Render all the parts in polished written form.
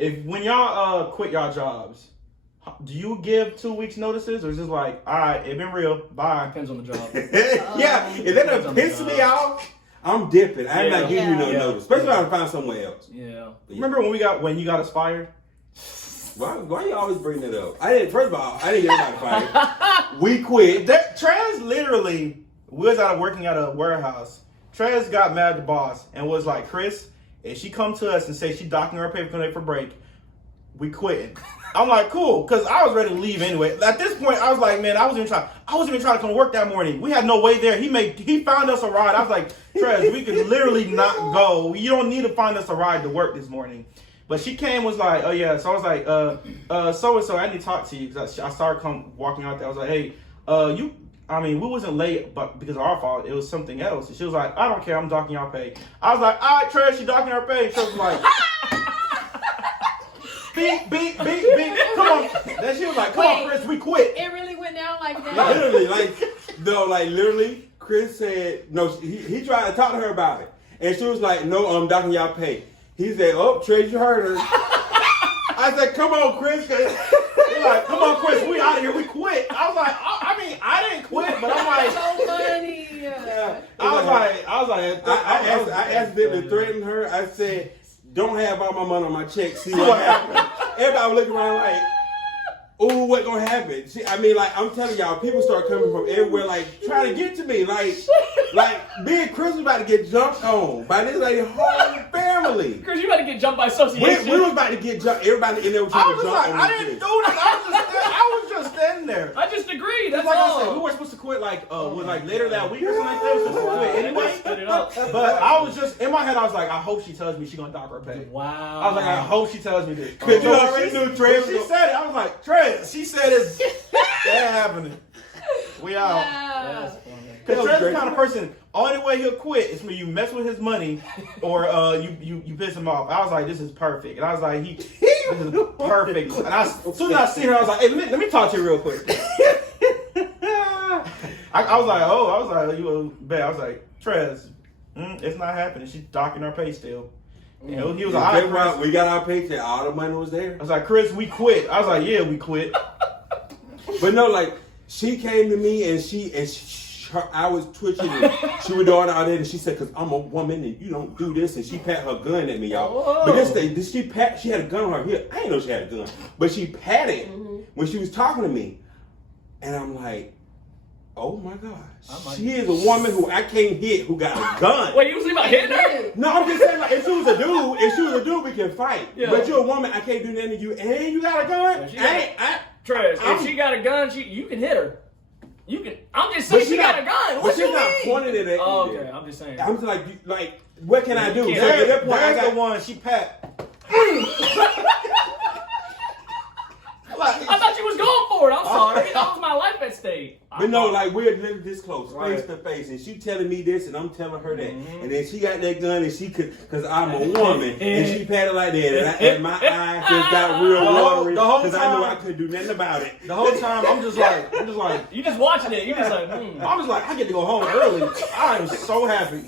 if when y'all quit y'all jobs, do you give 2 weeks notices, or is it just like, all right, it been real, bye? Depends on the job. Yeah, if they're not pissing me off, I'm dipping. I'm not giving you no notice, especially if I find somewhere else. Yeah. Remember when you got expired? Why you always bring that up? First of all, I didn't get anybody fired. We quit. Trez literally was working at a warehouse. Trez got mad at the boss and was like, Chris, if she come to us and say she docking her paper for break, we quitting. I'm like, cool, because I was ready to leave anyway. At this point, I was like, man, I wasn't even trying to come to work that morning. We had no way there. He found us a ride. I was like, Trez, we could literally not go. You don't need to find us a ride to work this morning. But she came, was like, oh yeah. So I was like, so-and-so, I need to talk to you. Because I started walking out there. I was like, hey, we wasn't late, but because of our fault, it was something else. And she was like, I don't care, I'm docking y'all pay. I was like, all right, Trez, she docking our pay. She was like, beep, come on. Then she was like, come on, Chris, we quit. It really went down like that? Literally, Chris said, no, he tried to talk to her about it. And she was like, no, I'm docking y'all pay. He said, oh, Trez, you heard her. I said, come on, Chris. He's like, come on, Chris, we out of here, we quit. I was like, I didn't quit, but I'm like. So funny. Yeah. I asked them to threaten her. I said, don't have all my money on my check. See what happens. Everybody was looking around like, ooh, what gonna happen? See, I'm telling y'all, people start coming from everywhere, like, trying to get to me. Like me and Chris was about to get jumped on by this lady whole family. Chris, you about to get jumped by association. We was about to get jumped. Everybody in there was trying to jump on me. I didn't do this. I was just standing there. I just agree. That's like all. I said, we were supposed to quit later that week or something like that. We were supposed to quit anyway. But I was just in my head. I was like, I hope she tells me she's gonna dock her pay. Wow. I was like, I hope she tells me this. Because you already knew Trez. She said it. I was like, Trez. She said it's that happening. We out. Yeah. Because Trez is the kind of person, only way he'll quit is when you mess with his money or you piss him off. I was like, this is perfect. And I was like, this is perfect. And as soon as I see her, I was like, hey, let me talk to you real quick. I was like, you a bet. I was like, Trez, it's not happening. She's docking her pay still. You know, he was like, we got our paycheck. All the money was there. I was like, Chris, we quit. I was like, yeah, we quit. But no, like, she came to me and I was twitching and she was doing all that and she said, because I'm a woman and you don't do this, and she pat her gun at me, y'all. Whoa. But she had a gun on her hip. I didn't know she had a gun. But she patted when she was talking to me. And I'm like, oh my gosh. She is a woman who I can't hit who got a gun. Wait, you was about hitting her? No, I'm just saying, like, if she was a dude, we can fight. Yeah. But you're a woman, I can't do nothing to you, and you got a gun? Trez, if she got a gun, you can hit her. I'm just saying she got a gun. What But you she's not mean? pointing it at me. Oh, okay, I'm just saying. I'm just like, what can I do? can't. So at that point, I There's got the one she pat. I thought you was going for it. I'm sorry. That was my life at stake. But no, like, we're living this close, Right. face to face, and she telling me this, and I'm telling her that, and then she got that gun, and she could, because I'm a woman, and she patted like that, and my eyes just got real watery, the whole because I knew I time- couldn't do nothing about it. The whole time I'm just like, You just watching it. You just like, I get to go home early. I am so happy.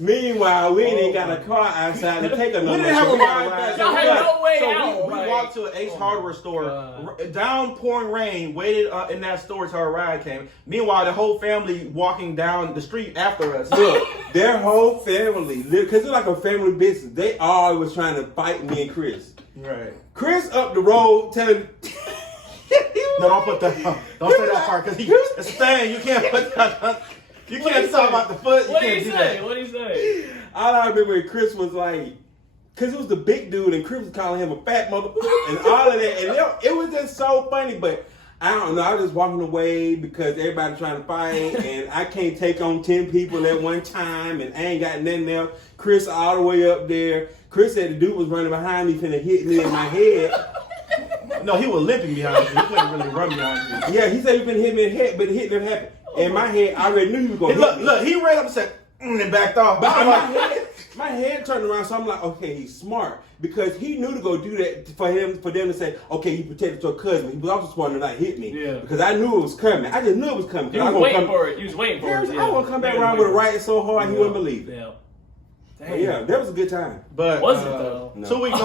Meanwhile, we ain't even got a car outside to take her no We more. didn't have So a we gotta ride back. Y'all had no way So out, we right? walked to an Ace Hardware store, downpouring rain, waited in that store till our ride came. Meanwhile, the whole family walking down the street after us. Look, their whole family, because it's like a family business, they all was trying to fight me and Chris. Right. Chris up the road telling No, don't say that part, because it's a thing. You can't put that. You can't talk about the foot. what You did can't he do say? that. What did he say? all I remember Chris was like, because it was the big dude and Chris was calling him a fat mother and all of that. And it was just so funny, but I don't know. I was just walking away because everybody trying to fight and I can't take on 10 people at one time and I ain't got nothing else. Chris all the way up there. Chris said the dude was running behind me, finna hit me in my head. No, he was limping behind you. He couldn't really run behind you. Yeah, he said he finna hit me in the head, but the hit never happened. In my head, I already knew he was going to hit me. Look, he ran up and said, and backed off. But my head turned around, so I'm like, okay, he's smart. Because he knew to go do that for them to say, okay, you protected your cousin. He was also smart to not hit me. Yeah. Because I knew it was coming. I just knew it was coming. You was waiting for it. You was waiting for it. I want to come back around with a right so hard he wouldn't believe it. Yeah. But yeah, that was a good time. But Was it though? No. 2 weeks